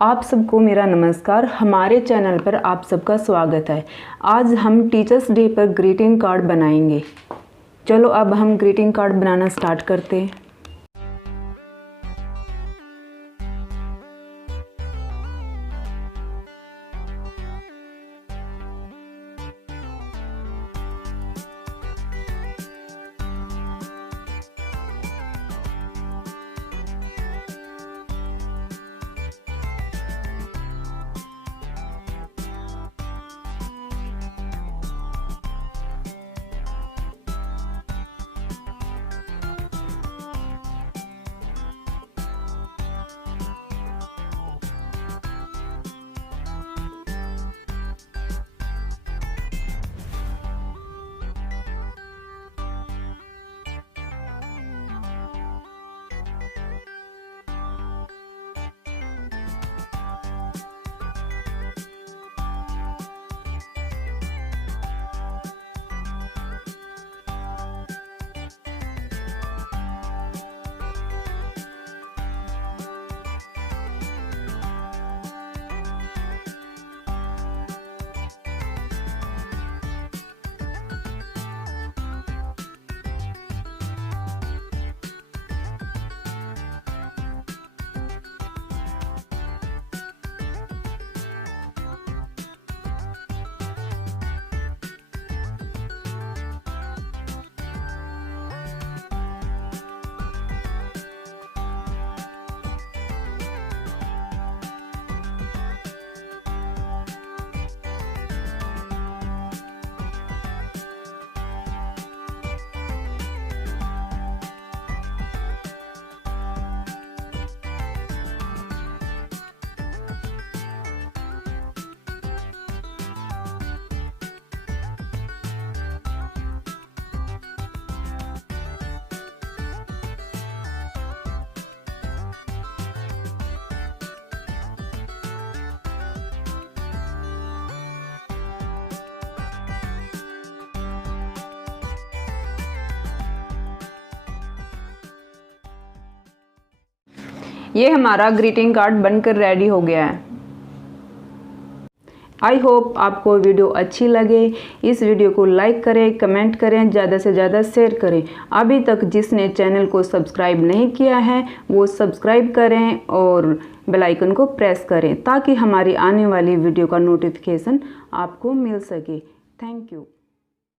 आप सबको मेरा नमस्कार। हमारे चैनल पर आप सबका स्वागत है। आज हम टीचर्स डे पर ग्रीटिंग कार्ड बनाएंगे। चलो अब हम ग्रीटिंग कार्ड बनाना स्टार्ट करते हैं। ये हमारा ग्रीटिंग कार्ड बनकर रेडी हो गया है। आई होप आपको वीडियो अच्छी लगे। इस वीडियो को लाइक करें, कमेंट करें, ज़्यादा से ज़्यादा शेयर करें। अभी तक जिसने चैनल को सब्सक्राइब नहीं किया है वो सब्सक्राइब करें और बेल आइकन को प्रेस करें ताकि हमारी आने वाली वीडियो का नोटिफिकेशन आपको मिल सके। Thank you.